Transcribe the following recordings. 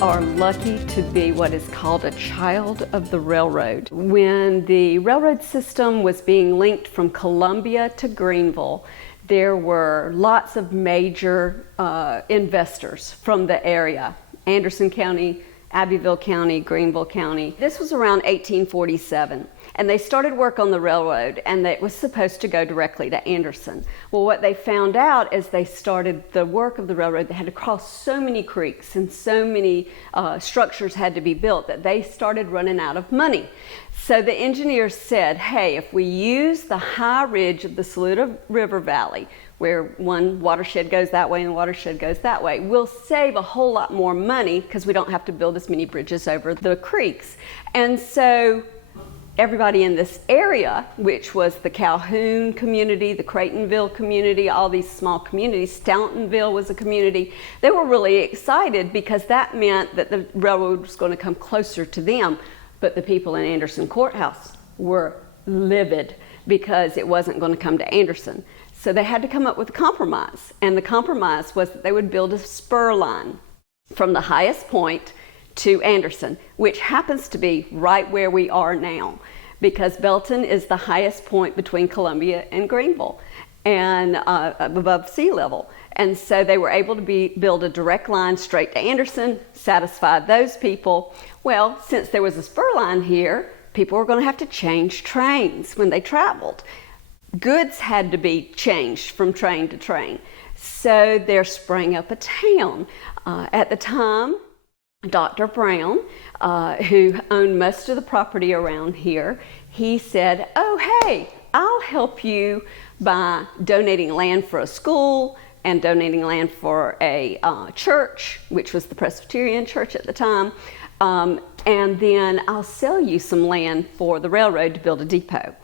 are lucky to be what is called a child of the railroad. When the railroad system was being linked from Columbia to Greenville, there were lots of major investors from the area, Anderson County, Abbeville County, Greenville County. This was around 1847, and they started work on the railroad, and it was supposed to go directly to Anderson. Well, what they found out as they started the work of the railroad, they had to cross so many creeks and so many structures had to be built that they started running out of money. So the engineers said, hey, if we use the high ridge of the Saluda River Valley, where one watershed goes that way and the watershed goes that way, we'll save a whole lot more money because we don't have to build as many bridges over the creeks. And so everybody in this area, which was the Calhoun community, the Creightonville community, all these small communities, Stauntonville was a community, they were really excited because that meant that the railroad was going to come closer to them. But the people in Anderson Courthouse were livid because it wasn't going to come to Anderson. So they had to come up with a compromise. And the compromise was that they would build a spur line from the highest point to Anderson, which happens to be right where we are now, because Belton is the highest point between Columbia and Greenville and above sea level. And so they were able to build a direct line straight to Anderson, satisfy those people. Well, since there was a spur line here, people were going to have to change trains when they traveled. Goods had to be changed from train to train. So there sprang up a town. At the time, Dr. Brown, who owned most of the property around here, he said, oh, hey, I'll help you by donating land for a school and donating land for a church, which was the Presbyterian church at the time. And then I'll sell you some land for the railroad to build a depot.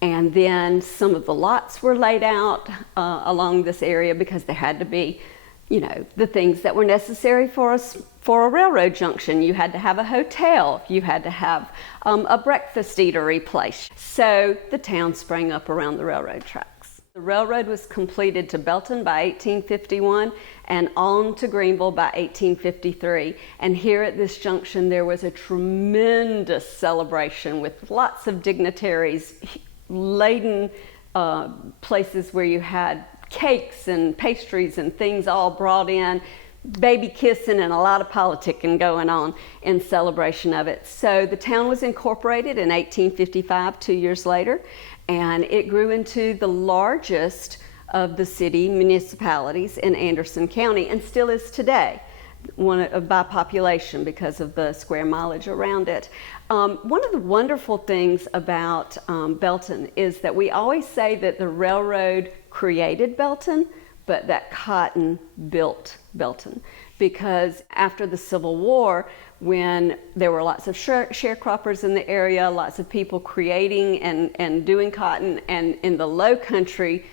And then some of the lots were laid out along this area because there had to be, you know, the things that were necessary for a railroad junction. You had to have a hotel. You had to have a breakfast eatery place. So the town sprang up around the railroad tracks. The railroad was completed to Belton by 1851 and on to Greenville by 1853. And here at this junction, there was a tremendous celebration with lots of dignitaries, laden places where you had cakes and pastries and things all brought in, baby kissing and a lot of politicking going on in celebration of it. So the town was incorporated in 1855, 2 years later, and it grew into the largest of the city municipalities in Anderson County and still is today, by population because of the square mileage around it. One of the wonderful things about Belton is that we always say that the railroad created Belton, but that cotton built Belton. Because after the Civil War, when there were lots of sharecroppers in the area, lots of people creating and doing cotton, and in the low country,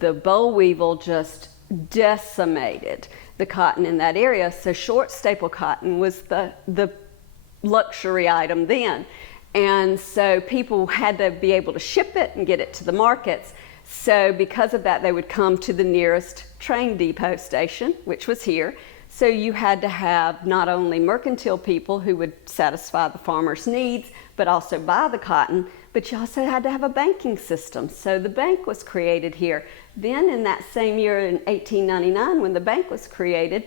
the boll weevil just decimated the cotton in that area. So short staple cotton was the luxury item then. And so people had to be able to ship it and get it to the markets. So because of that, they would come to the nearest train depot station, which was here. So you had to have not only mercantile people who would satisfy the farmers' needs, but also buy the cotton, but you also had to have a banking system. So the bank was created here. Then in that same year in 1899, when the bank was created,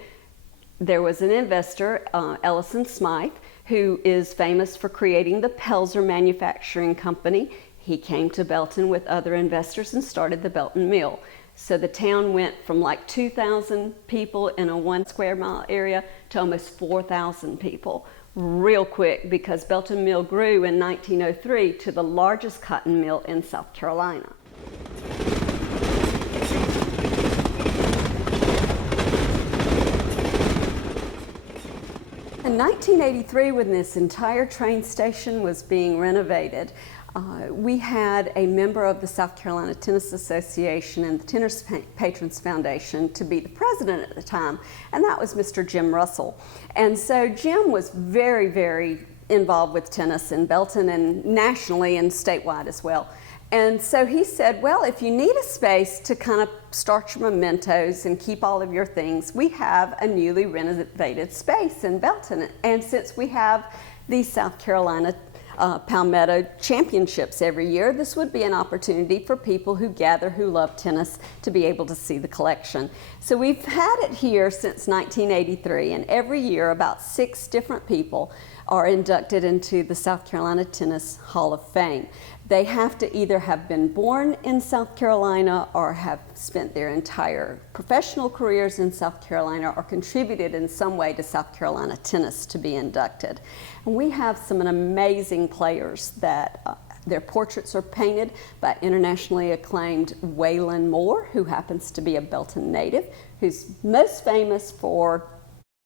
there was an investor, Alison Darby, who is famous for creating the Pelzer Manufacturing Company. He came to Belton with other investors and started the Belton Mill. So the town went from like 2,000 people in a 1 square mile area to almost 4,000 people real quick, because Belton Mill grew in 1903 to the largest cotton mill in South Carolina. In 1983, when this entire train station was being renovated, we had a member of the South Carolina Tennis Association and the Tennis Patrons Foundation to be the president at the time, and that was Mr. Jim Russell. And so Jim was very, very involved with tennis in Belton and nationally and statewide as well. And so he said, well, if you need a space to kind of start your mementos and keep all of your things, we have a newly renovated space in Belton. And since we have the South Carolina Palmetto Championships every year, this would be an opportunity for people who gather who love tennis to be able to see the collection. So we've had it here since 1983, and every year about 6 different people are inducted into the South Carolina Tennis Hall of Fame. They have to either have been born in South Carolina or have spent their entire professional careers in South Carolina or contributed in some way to South Carolina tennis to be inducted. And we have some amazing players that their portraits are painted by internationally acclaimed Waylon Moore, who happens to be a Belton native, who's most famous for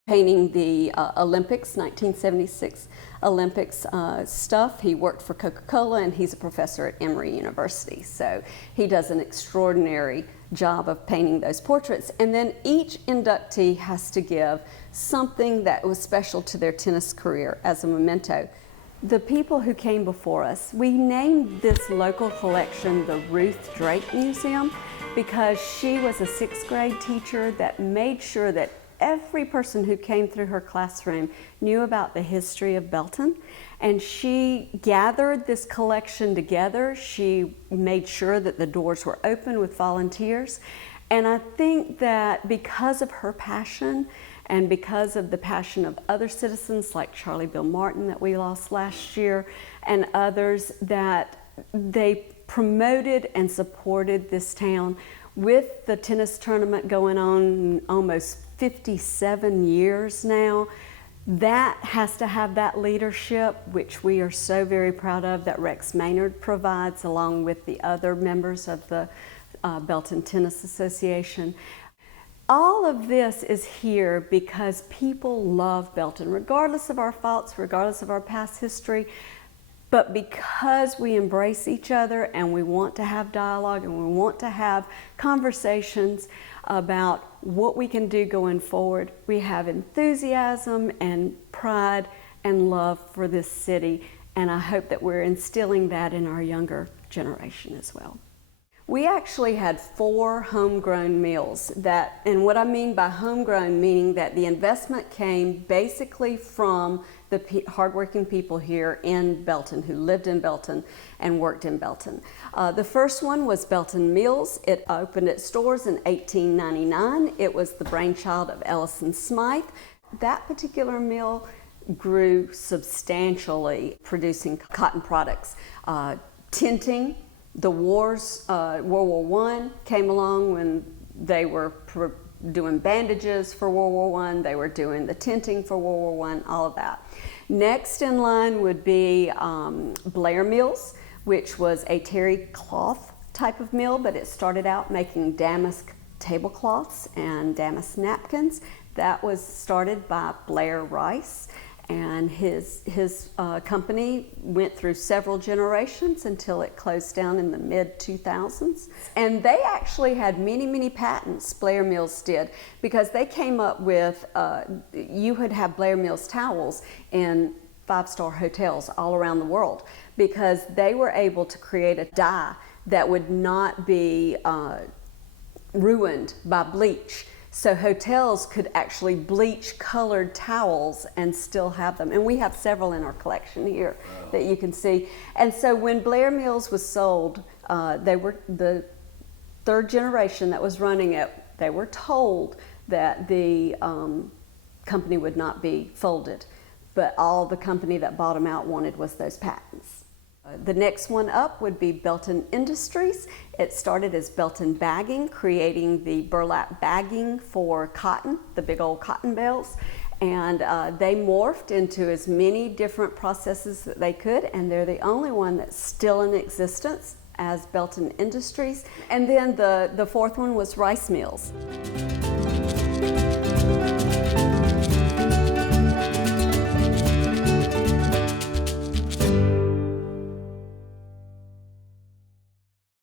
painting the Olympics, 1976 Olympics stuff. He worked for Coca-Cola, and he's a professor at Emory University. So he does an extraordinary job of painting those portraits. And then each inductee has to give something that was special to their tennis career as a memento. The people who came before us, we named this local collection the Ruth Drake Museum because she was a 6th grade teacher that made sure that every person who came through her classroom knew about the history of Belton, and she gathered this collection together. She made sure that the doors were open with volunteers, and I think that because of her passion and because of the passion of other citizens like Charlie Bill Martin that we lost last year and others, that they promoted and supported this town. With the tennis tournament going on almost 57 years now, that has to have that leadership, which we are so very proud of, that Rex Maynard provides along with the other members of the Belton Tennis Association. All of this is here because people love Belton, regardless of our faults, regardless of our past history. But because we embrace each other and we want to have dialogue and we want to have conversations about what we can do going forward, we have enthusiasm and pride and love for this city. And I hope that we're instilling that in our younger generation as well. We actually had 4 homegrown mills that, and what I mean by homegrown, meaning that the investment came basically from the hardworking people here in Belton who lived in Belton and worked in Belton. The first one was Belton Mills. It opened its doors in 1899. It was the brainchild of Alison Smythe. That particular mill grew substantially, producing cotton products, tinting. The wars, World War I came along when they were doing bandages for World War I, they were doing the tinting for World War I, all of that. Next in line would be Blair Mills, which was a terry cloth type of mill, but it started out making damask tablecloths and damask napkins. That was started by Blair Rice. And his company went through several generations until it closed down in the mid-2000s. And they actually had many, many patents, Blair Mills did, because they came up with, you would have Blair Mills towels in 5-star hotels all around the world because they were able to create a dye that would not be ruined by bleach. So hotels could actually bleach colored towels and still have them. And we have several in our collection here that you can see. And so when Blair Mills was sold, they were the 3rd generation that was running it. They were told that the company would not be folded, but all the company that bought them out wanted was those patents. The next one up would be Belton Industries. It started as Belton Bagging, creating the burlap bagging for cotton, the big old cotton bales. And they morphed into as many different processes that they could, and they're the only one that's still in existence as Belton Industries. And then the 4th one was rice mills.